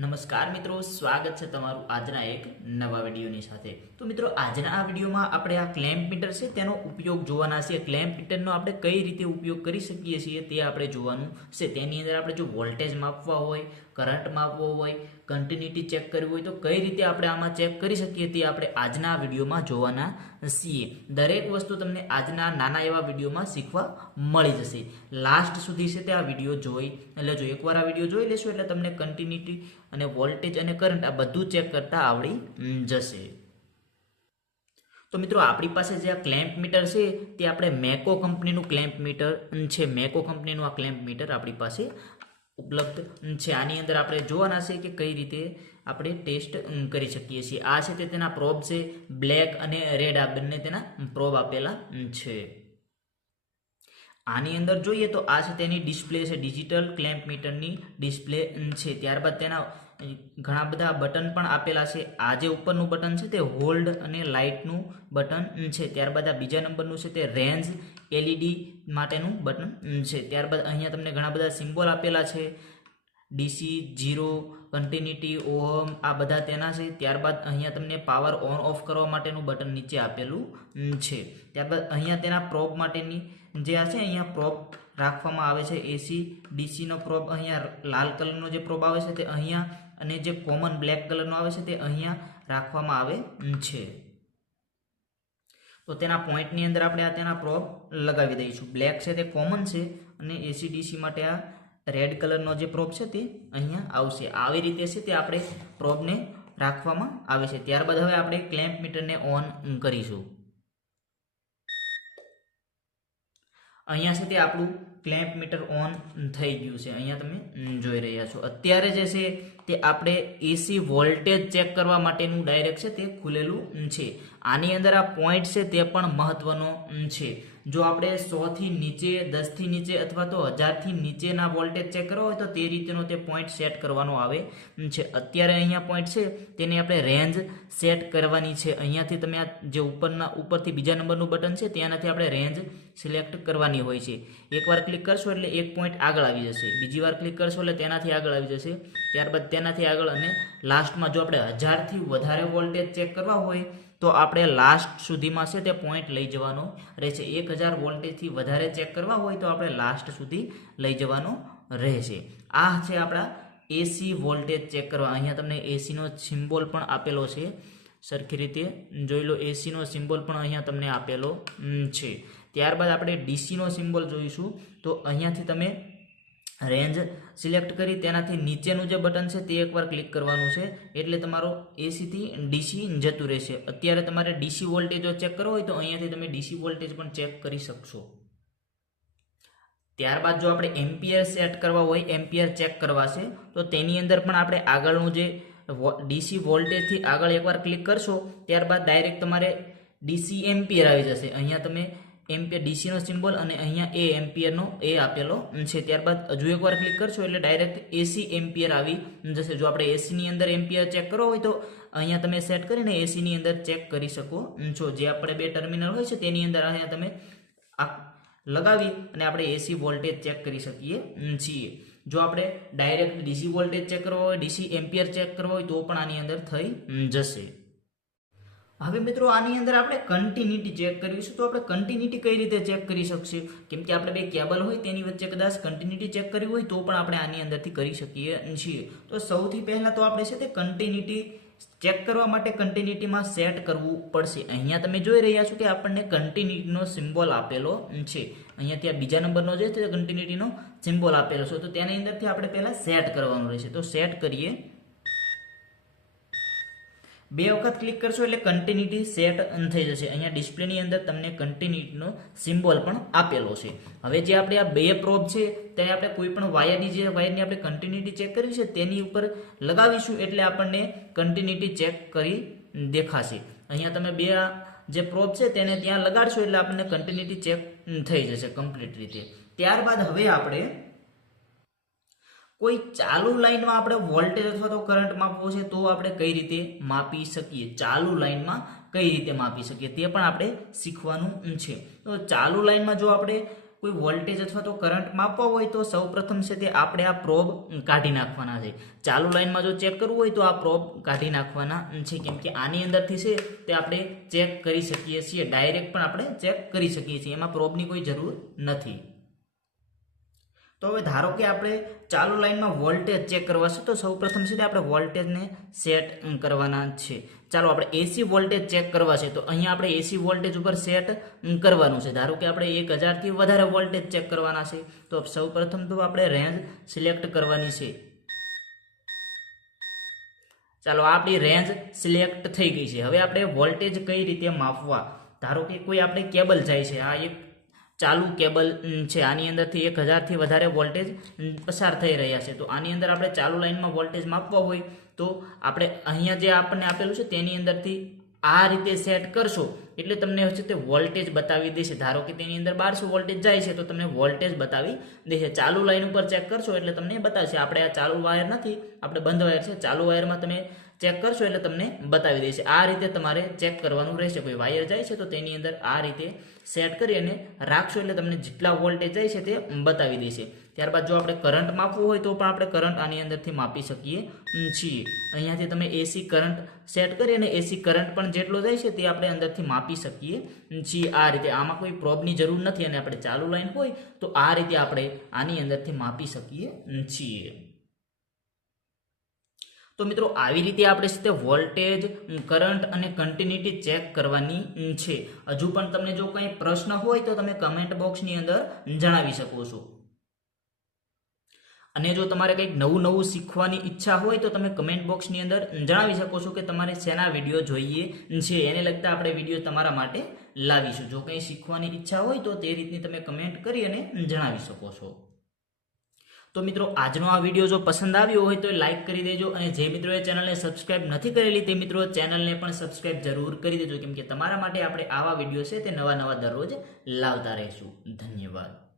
નમસ્કાર મિત્રો, સ્વાગત છે તમારું આજના એક નવા વિડીયોની સાથે. તો મિત્રો, આજના આ વિડીયોમાં આપણે આ ક્લેમ્પ મીટર છે તેનો ઉપયોગ જોવાના છે ક્લેમ્પ મીટરનો આપણે કઈ રીતે ઉપયોગ કરી શકીએ છીએ તે આપણે જોવાનું છે. તેની અંદર આપણે જો વોલ્ટેજ માપવા હોય, કરંટ માપવો હોય કન્ટિન્યુટી ચેક કરવી હોય, તો કઈ રીતે આપણે આમાં ચેક કરી શકીએ તે આપણે આજના વિડીયોમાં જોવાના છીએ. દરેક વસ્તુ તમને આજના નાના એવા વિડીયોમાં શીખવા મળી જશે. લાસ્ટ સુધી છે તે આ વીડિયો જોઈ, એટલે જો એકવાર આ વીડિયો જોઈ લેશો, એટલે તમને કન્ટિન્યુટી અને વોલ્ટેજ અને કરંટ આ બધું ચેક કરતા આવડી જશે. તો મિત્રો, આપણી પાસે જે આ ક્લેમ્પ મીટર છે, તે આપણે મેકો કંપનીનું ક્લેમ્પ મીટર છે, મેકો કંપનીનું આ ક્લેમ્પ મીટર આપણી પાસે ઉપલબ્ધ છે. આની અંદર આપણે જોવાના છે કે કઈ રીતે આપણે ટેસ્ટ કરી શકીએ છીએ. આ છે તે તેના પ્રોબ છે બ્લેક અને રેડ આ બંને તેના પ્રોબ આપેલા છે. આની અંદર જોઈએ તો આ છે તેની ડિસ્પ્લે છે ડિજિટલ ક્લેમ્પ મીટરની ડિસ્પ્લે છે. ત્યારબાદ તેના ઘણા બધા બટન પણ આપેલા છે. આ જે ઉપરનું બટન છે તે હોલ્ડ અને લાઇટનું બટન છે. ત્યારબાદ આ બીજા નંબરનું છે તે રેન્જ એલઈડી માટેનું બટન છે. ત્યારબાદ અહીંયા તમને ઘણા બધા સિમ્બોલ આપેલા છે. ડીસી જીરો કન્ટિન્યુટી, ઓહમ આ બધા તેના છે. ત્યારબાદ અહીંયા તમને પાવર ઓન ઓફ કરવા માટેનું બટન નીચે આપેલું છે. ત્યારબાદ અહીંયા તેના પ્રોબ માટેની જે આ છે અહીંયા પ્રોબ રાખવામાં આવે છે. એસી, ડીસીનો પ્રોબ અહીંયા લાલ કલરનો જે પ્રોબ આવે છે તે અહીંયા અને જે કોમન બ્લેક કલરનો આવે છે તે અહીંયા રાખવામાં આવે છે. તો તેના પોઈન્ટની અંદર આપણે આ તેના પ્રોપ લગાવી દઈશું. બ્લેક છે તે કોમન છે અને એસી ડીસી માટે આ રેડ કલરનો જે પ્રોપ છે તે અહીંયા આવશે. આવી રીતે છે તે આપણે પ્રોપને રાખવામાં આવે છે. ત્યારબાદ હવે આપણે ક્લેમ્પ મીટરને ઓન કરીશું. અહીંયા છે તે આપણું ક્લેમ્પ મીટર ઓન થઈ ગયું છે. અહીંયા તમે જોઈ રહ્યા છો. અત્યારે જે છે તે આપણે એસી વોલ્ટેજ ચેક કરવા માટેનું ડાયરેક્ટ છે તે ખુલેલું છે. આની અંદર આ પોઈન્ટ છે તે પણ મહત્વનો છે. જો આપણે સોથી નીચે દસથી નીચે અથવા તો હજારથી નીચેના વોલ્ટેજ ચેક કરવા હોય તો તે રીતેનો તે પોઈન્ટ સેટ કરવાનો આવે છે. અત્યારે અહીંયા પોઈન્ટ છે, તેની આપણે રેન્જ સેટ કરવાની છે. અહીંયાથી તમે આ જે ઉપરના, ઉપરથી બીજા નંબરનું બટન છે, ત્યાંનાથી આપણે રેન્જ સિલેક્ટ કરવાની હોય છે. એકવાર ક્લિક કરશો એટલે એક પોઈન્ટ આગળ આવી જશે. બીજી વાર ક્લિક કરશો એટલે તેનાથી આગળ આવી જશે. ત્યારબાદ તેનાથી આગળ અને લાસ્ટમાં જો આપણે હજારથી વધારે વોલ્ટેજ ચેક કરવા હોય તો આપણે લાસ્ટ સુધીમાં છે તે પોઈન્ટ લઈ જવાનો રહેશે. એક હજાર વોલ્ટેજથી વધારે ચેક કરવા હોય તો આપણે લાસ્ટ સુધી લઈ જવાનો રહેશે. આ છે આપણા એસી વોલ્ટેજ ચેક કરવા. અહીંયા તમને એસીનો સિમ્બોલ પણ આપેલો છે. સરખી રીતે જોઈ લો એસીનો સિમ્બોલ પણ અહીંયા તમને આપેલો છે. ત્યારબાદ આપણે ડીસીનો સિમ્બોલ જોઈશું. તો અહીંયાથી તમે રેન્જ સિલેક્ટ કરી તેનાથી નીચેનું જે બટન છે તે એકવાર ક્લિક કરવાનું છે. એટલે તમારો એસીથી ડીસી જતું રહેશે. અત્યારે તમારે ડીસી વોલ્ટેજ ચેક કરવો હોય તો અહીંયાથી તમે ડીસી વોલ્ટેજ પણ ચેક કરી શકશો. ત્યારબાદ જો આપણે એમ્પિયર સેટ કરવા હોય, એમ્પિયર ચેક કરવા છે તો તેની અંદર પણ આપણે આગળનું જે ડીસી વોલ્ટેજથી આગળ એકવાર ક્લિક કરશો, ત્યારબાદ ડાયરેક્ટ તમારે ડીસી એમ્પિયર આવી જશે. અહીંયા તમે એમ્પિયર ડીસીનો સિમ્બોલ અને અહીંયા એ એમ્પિયરનો એ આપેલો. છે, ત્યારબાદ હજુ એકવાર ક્લિક કરશો એટલે ડાયરેક્ટ એસી એમ્પિયર આવી જશે. જો આપણે એસીની અંદર એમ્પિયર ચેક કરવો હોય તો અહીંયા તમે સેટ કરીને એસીની અંદર ચેક કરી શકો. છો જે આપણે બે ટર્મિનલ હોય છે તેની અંદર અહીંયા તમે લગાવી અને આપણે એસી વોલ્ટેજ ચેક કરી શકીએ. છીએ. જો આપણે ડાયરેક્ટ ડીસી વોલ્ટેજ ચેક કરવો હોય ડીસી એમ્પિયર ચેક કરવો હોય તો પણ આની અંદર થઈ જશે. હવે મિત્રો આની અંદર આપણે કન્ટિન્યુટી ચેક કરીશું તો આપણે કન્ટિન્યુટી કઈ રીતે ચેક કરી શકશે? કેમ કે આપણે બે કેબલ હોય તેની વચ્ચે કદાચ કન્ટિન્યુટી ચેક કરવી હોય તો પણ આપણે આની અંદરથી કરી શકીએ છીએ. તો સૌથી પહેલાં તો આપણે છે તે કન્ટિન્યુટી ચેક કરવા માટે કન્ટિન્યુટીમાં સેટ કરવું પડશે. અહીંયા તમે જોઈ રહ્યા છો કે આપણને કન્ટિન્યુટીનો સિમ્બોલ આપેલો છે. અહીંયા ત્યાં બીજા નંબરનો જે છે કન્ટિન્યુટીનો સિમ્બોલ આપેલો છે. તો તેની અંદરથી આપણે પહેલાં સેટ કરવાનું રહેશે. તો સેટ કરીએ. બે વખત ક્લિક કરશો એટલે કન્ટિન્યુટી સેટ થઈ જશે. અહીંયા ડિસ્પ્લેની અંદર તમને કન્ટિન્યુટીનો સિમ્બોલ પણ આપેલો છે. હવે જે આપણે આ બે પ્રોબ છે, તે આપણે કોઈ પણ વાયરની જે વાયરની આપણે કન્ટિન્યુટી ચેક કરવી છે, તેની ઉપર લગાવીશું એટલે આપણને કન્ટિન્યુટી ચેક કરી દેખાશે. અહીંયા તમે બે જે પ્રોબ છે, તેને ત્યાં લગાડશો એટલે આપણને કન્ટિન્યુટી ચેક થઈ જશે કમ્પ્લીટ રીતે. ત્યારબાદ હવે આપણે કોઈ ચાલુ લાઇનમાં આપણે વોલ્ટેજ અથવા તો કરંટ માપવો છે તો આપણે કઈ રીતે માપી શકીએ? ચાલુ લાઇનમાં કઈ રીતે માપી શકીએ? તે પણ આપણે શીખવાનું છે. તો ચાલુ લાઇનમાં જો આપણે કોઈ વોલ્ટેજ અથવા તો કરંટ માપવા હોય તો સૌપ્રથમ છે તે આપણે આ પ્રોબ કાઢી નાખવાના છે. ચાલુ લાઇનમાં જો ચેક કરવું હોય તો આ પ્રોબ કાઢી નાખવાના છે. કેમ કે આની અંદરથી છે તે આપણે ચેક કરી શકીએ છીએ. ડાયરેક્ટ પણ આપણે ચેક કરી શકીએ છીએ. એમાં પ્રોબની કોઈ જરૂર નથી. તો હવે ધારો કે આપણે ચાલુ લાઇનમાં વોલ્ટેજ ચેક કરવા છે, તો સૌપ્રથમ છે આપણે વોલ્ટેજને સેટ કરવાના છે. ચાલો આપણે એસી વોલ્ટેજ ચેક કરવા છે, તો અહીંયા આપણે એસી વોલ્ટેજ ઉપર સેટ કરવાનું છે. ધારો કે આપણે એક હજારથી વધારે વોલ્ટેજ ચેક કરવાના છે, તો સૌપ્રથમ તો આપણે રેન્જ સિલેક્ટ કરવાની છે. ચાલો આપણી રેન્જ સિલેક્ટ થઈ ગઈ છે. હવે આપણે વોલ્ટેજ કઈ રીતે માપવા? ધારો કે કોઈ આપણે કેબલ જાય છે, આ એક ચાલુ કેબલ છે. આની અંદરથી એક હજારથી વધારે વોલ્ટેજ પસાર થઈ રહ્યા છે. તો આની અંદર આપણે ચાલુ લાઇનમાં વોલ્ટેજ માપવા હોય, તો આપણે અહીંયા જે આપણને આપેલું છે, તેની અંદરથી આ રીતે સેટ કરશો, એટલે તમને હશે તે વોલ્ટેજ બતાવી દેશે. ધારો કે તેની અંદર બારસો વોલ્ટેજ જાય છે, તો તમને વોલ્ટેજ બતાવી દેશે. ચાલુ લાઇન ઉપર ચેક કરશો, એટલે તમને બતાવશે. આપણે આ ચાલુ વાયર નથી, આપણે બંધ વાયર છે. ચાલુ વાયરમાં તમે ચેક કરશો એટલે તમને બતાવી દેશે આ રીતે તમારે ચેક કરવાનું રહેશે. કોઈ વાયર જાય છે તો તેની અંદર આ રીતે સેટ કરી અને રાખશો એટલે તમને જેટલા વોલ્ટેજ જાય છે તે બતાવી દેશે ત્યારબાદ જો આપણે કરંટ માપવું હોય તો પણ આપણે કરંટ આની અંદરથી માપી શકીએ છીએ. અહીંયાથી તમે એસી કરંટ સેટ કરી અને એસી કરંટ પણ જેટલો જાય છે તે આપણે અંદરથી માપી શકીએ છીએ. આ રીતે આમાં કોઈ પ્રોબની જરૂર નથી અને આપણે ચાલુ લાઈન હોય તો આ રીતે આપણે આની અંદરથી માપી શકીએ છીએ. તો મિત્રો, આવી રીતે આપણે છે તે વોલ્ટેજ કરંટ અને કન્ટિન્યુટી ચેક કરવાની છે. હજુ પણ તમને જો કંઈ પ્રશ્ન હોય તો તમે કમેન્ટ બોક્સની અંદર જણાવી શકો છો. અને જો તમારે કંઈક નવું નવું શીખવાની ઈચ્છા હોય તો તમે કમેન્ટ બોક્સની અંદર જણાવી શકો છો કે તમારે શેના વીડિયો જોઈએ છે. એને લગતા આપણે વીડિયો તમારા માટે લાવીશું. જો કંઈ શીખવાની ઈચ્છા હોય તો તે રીતની તમે કમેન્ટ કરી અને જણાવી શકો છો. તો મિત્રો, આજનો આ વીડિયો જો પસંદ આવ્યો હોય તો લાઈક કરી દેજો અને જે મિત્રોએ ચેનલને સબસ્ક્રાઇબ નથી કરેલી તે મિત્રો ચેનલને પણ સબસ્ક્રાઇબ જરૂર કરી દેજો કેમ કે તમારા માટે આપણે આવા વીડિયો છે તે નવા નવા દરરોજ લાવતા રહીશું. ધન્યવાદ.